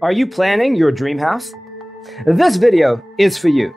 Are you planning your dream house? This video is for you.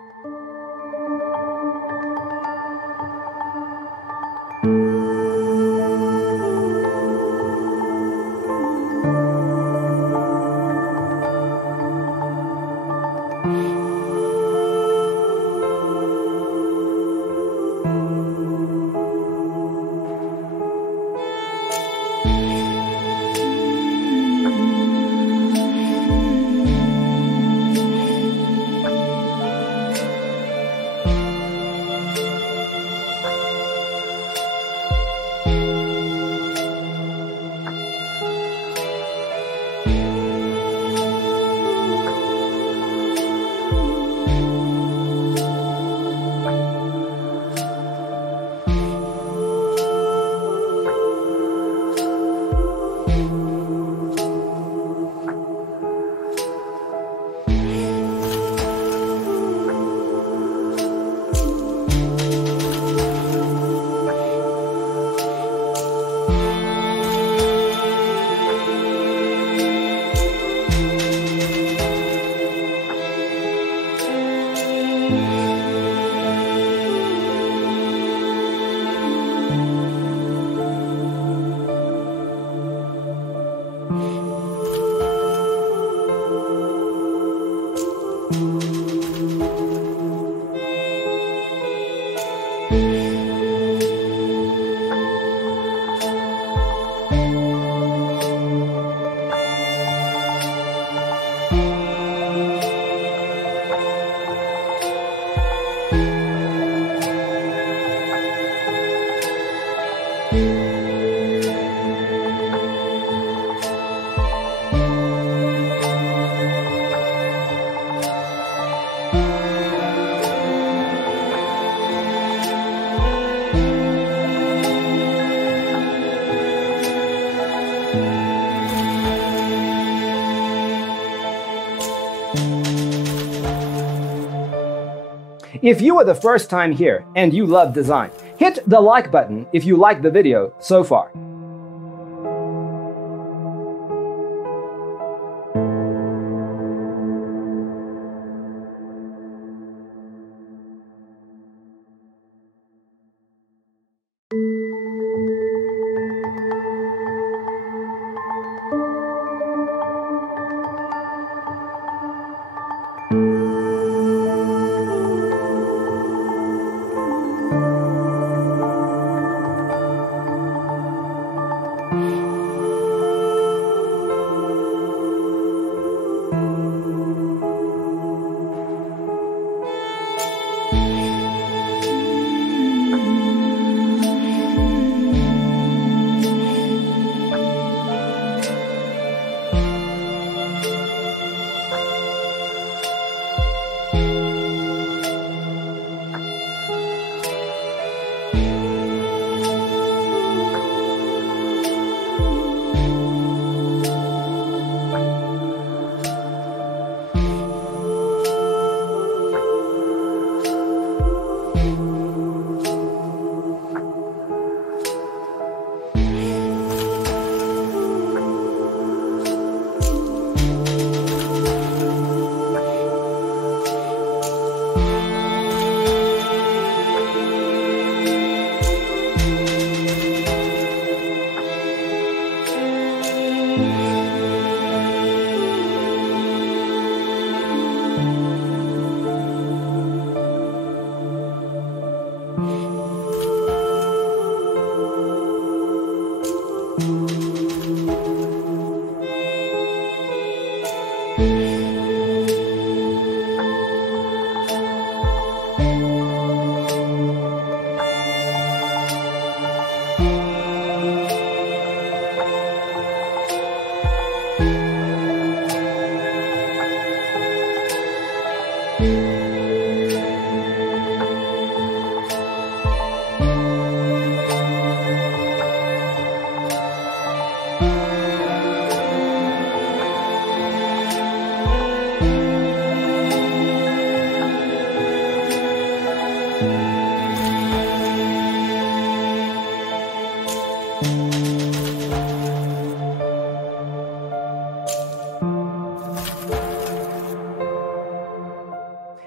If you are the first time here and you love design, hit the like button if you like the video so far.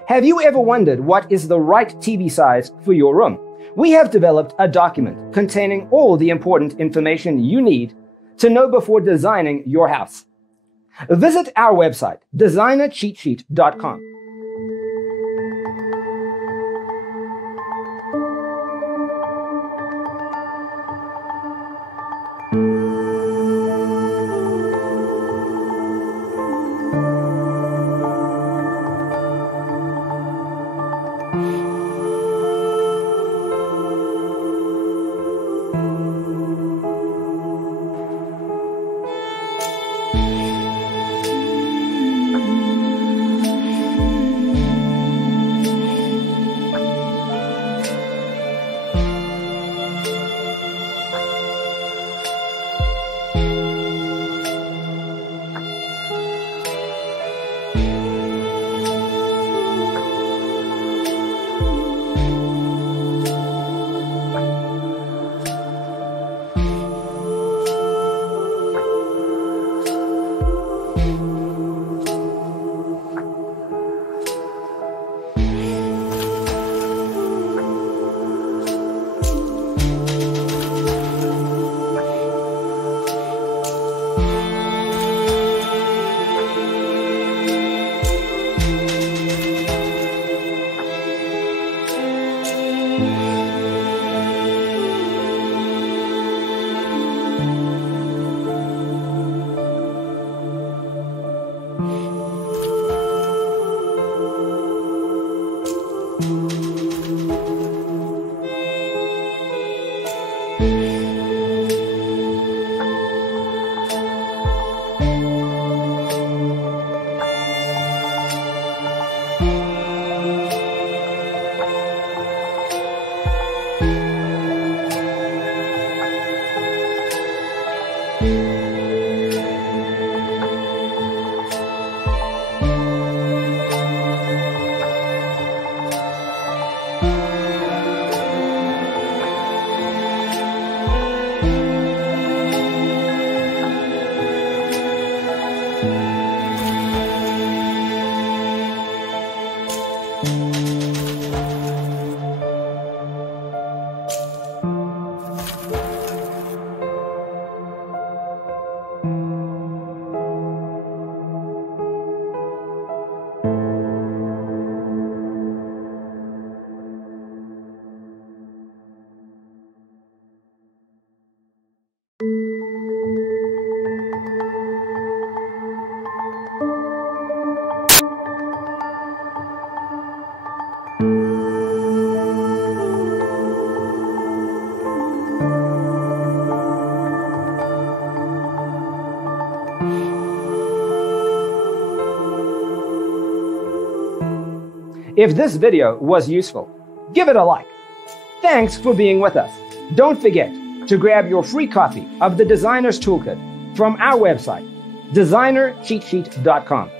Have you ever wondered what is the right TV size for your room? We have developed a document containing all the important information you need to know before designing your house. Visit our website, designercheatsheet.com. If this video was useful, give it a like. Thanks for being with us. Don't forget to grab your free copy of the Designer's Toolkit from our website, designercheatsheet.com.